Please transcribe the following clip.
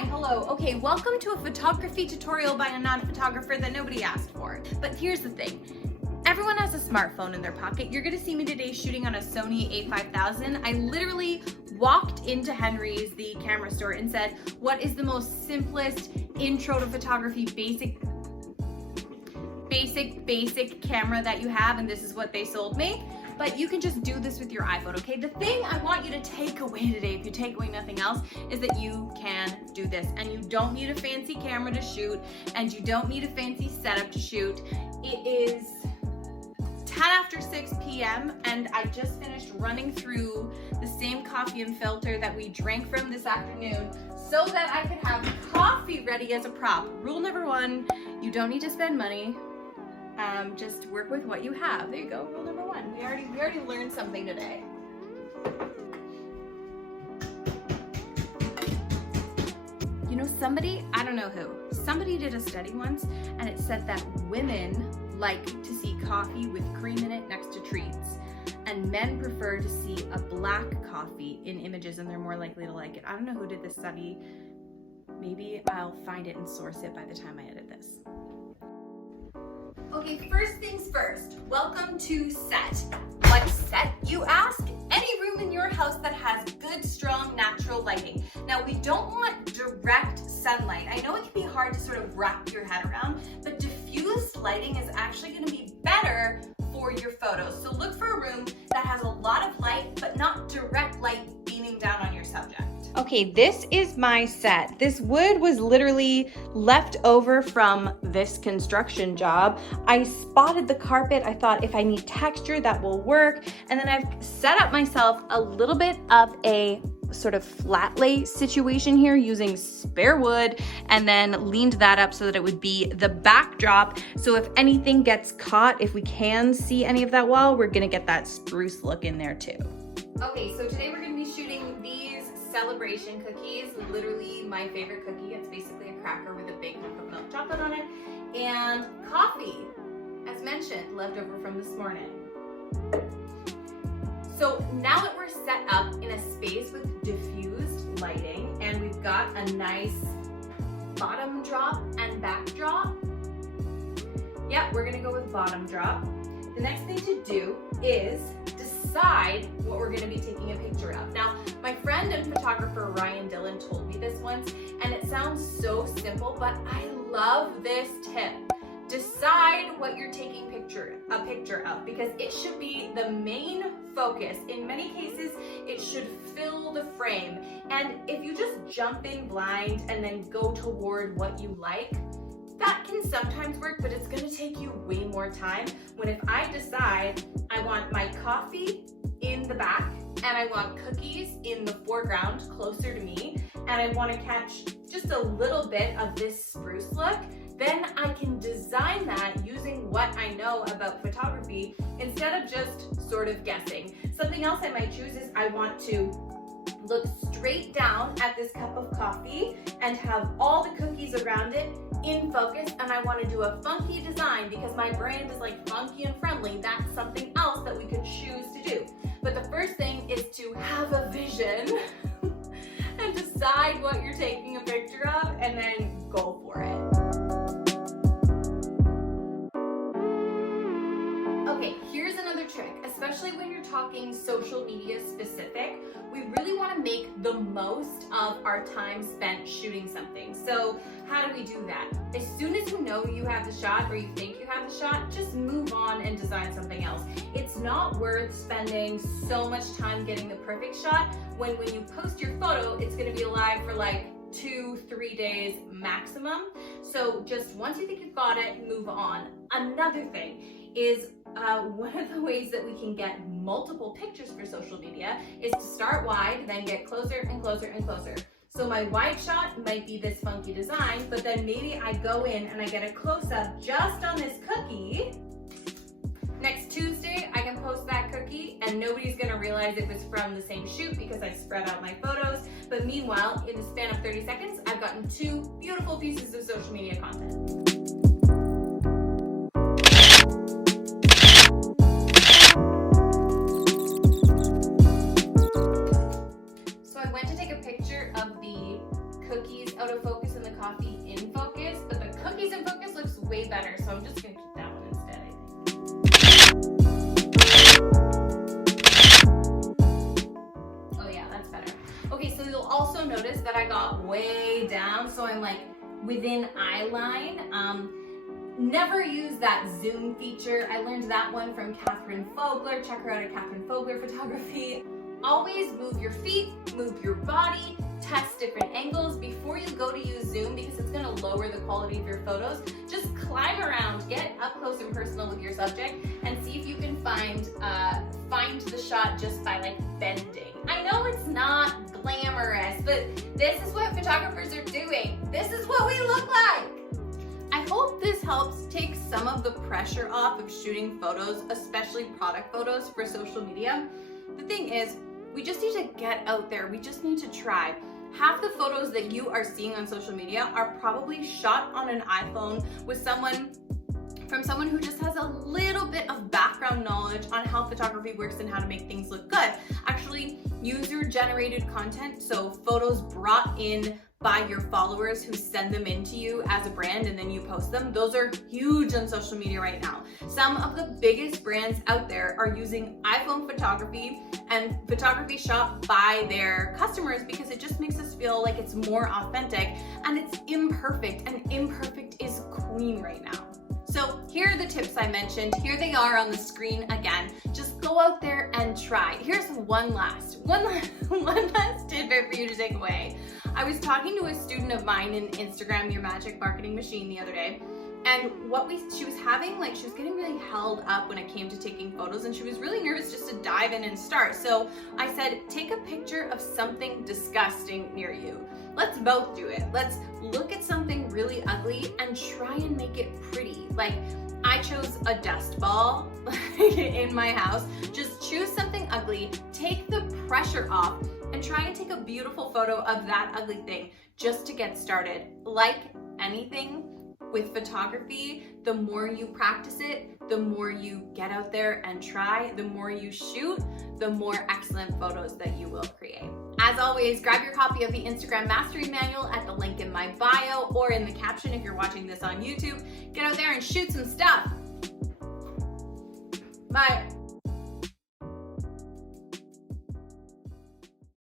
Hi, hello. Okay, welcome to a photography tutorial by a non-photographer that nobody asked for. But here's the thing. Everyone has a smartphone in their pocket. You're gonna see me today shooting on a Sony a5000. I literally walked into Henry's, the camera store, and said, what is the most simplest intro to photography basic camera that you have? And this is what they sold me. But you can just do this with your iPhone, okay? The thing I want you to take away today, if you take away nothing else, is that you can do this. And you don't need a fancy camera to shoot, and you don't need a fancy setup to shoot. It is 10 after 6 p.m. and I just finished running through the same coffee and filter that we drank from this afternoon so that I could have coffee ready as a prop. Rule number 1, you don't need to spend money. Just work with what you have. There you go, rule number 1. We already learned something today. You know, somebody, I don't know who, somebody did a study once and it said that women like to see coffee with cream in it next to treats, and men prefer to see a black coffee in images and they're more likely to like it. I don't know who did this study. Maybe I'll find it and source it by the time I edit this. Okay, first things first, welcome to set. What set, you ask? Any room in your house that has good, strong, natural lighting. Now, we don't want direct sunlight. I know it can be hard to sort of wrap your head around, but diffused lighting is actually gonna be better for your photos. So look for a room that has a lot of light, but not direct light beaming down on your subject. Okay, this is my set. This wood was literally left over from this construction job. I spotted the carpet. I thought if I need texture, that will work. And then I've set up myself a little bit of a sort of flat lay situation here using spare wood, and then leaned that up so that it would be the backdrop. So if anything gets caught, if we can see any of that wall, we're gonna get that spruce look in there too. Okay, so today we're gonna be shooting these celebration cookies, literally my favorite cookie. It's basically a cracker with a big hunk of milk chocolate on it, and coffee, as mentioned, left over from this morning. So now that we're set up in a space with diffused lighting and we've got a nice bottom drop and backdrop, yeah, we're gonna go with bottom drop. The next thing to do is decide what we're gonna be taking a picture of. Now, my friend and photographer Ryan Dillon told me this once, and it sounds so simple, but I love this tip. Decide what you're taking a picture of, because it should be the main focus. In many cases, it should fill the frame. And if you just jump in blind and then go toward what you like, that can sometimes work, but it's gonna take you way more time. When if I decide I want my coffee in the back and I want cookies in the foreground closer to me, and I wanna catch just a little bit of this spruce look, then I can design that using what I know about photography instead of just sort of guessing. Something else I might choose is I want to look straight down at this cup of coffee and have all the cookies around it in focus, and I want to do a funky design because my brand is like funky and friendly. That's something else that we could choose to do. But the first thing is to have a vision and decide what you're taking a picture of and then go for it. Okay, here's another trick, especially when you're talking social media specific. We really want to make the most of our time spent shooting something. So how do we do that? As soon as you know you have the shot or you think you have the shot, just move on and design something else. It's not worth spending so much time getting the perfect shot when you post your photo, it's going to be alive for like 2-3 days maximum. So just once you think you've got it, move on. Another thing is one of the ways that we can get multiple pictures for social media is to start wide, then get closer and closer and closer. So my wide shot might be this funky design, but then maybe I go in and I get a close-up just on this cookie. Next Tuesday, I can post that cookie and nobody's gonna realize it was from the same shoot because I spread out my photos. But meanwhile, in the span of 30 seconds, I've gotten 2 beautiful pieces of social media content. So I went to take a picture of the cookies out of So you'll also notice that I got way down, so I'm like within eye line. Never use that zoom feature. I learned that one from Catherine Fogler. Check her out at Catherine Fogler Photography. Always move your feet, move your body, test different angles before you go to use zoom, because it's gonna lower the quality of your photos. Just climb around, get up close and personal with your subject, and see if you can find the shot just by like bending. I know it's not glamorous, but this is what photographers are doing. This is what we look like. I hope this helps take some of the pressure off of shooting photos, especially product photos for social media. The thing is, we just need to get out there. We just need to try. Half the photos that you are seeing on social media are probably shot on an iPhone with someone who just has a little bit of background knowledge on how photography works and how to make things look good. Actually, user-generated content, so photos brought in by your followers who send them in to you as a brand and then you post them. Those are huge on social media right now. Some of the biggest brands out there are using iPhone photography and photography shot by their customers because it just makes us feel like it's more authentic, and it's imperfect, and imperfect is queen right now. So here are the tips I mentioned. Here they are on the screen again. Just go out there and try. Here's one last tidbit for you to take away. I was talking to a student of mine in Instagram Your Magic Marketing Machine the other day, and she was getting really held up when it came to taking photos, and she was really nervous just to dive in and start. So I said, take a picture of something disgusting near you. Let's both do it. Let's look at something really ugly and try and make it pretty. Like, I chose a dust ball in my house. Just choose something ugly, take the pressure off, and try and take a beautiful photo of that ugly thing just to get started. Like anything with photography, the more you practice it, the more you get out there and try, the more you shoot, the more excellent photos that you will create. As always, grab your copy of the Instagram Mastery Manual at the link in my bio or in the caption if you're watching this on YouTube. Get out there and shoot some stuff. Bye.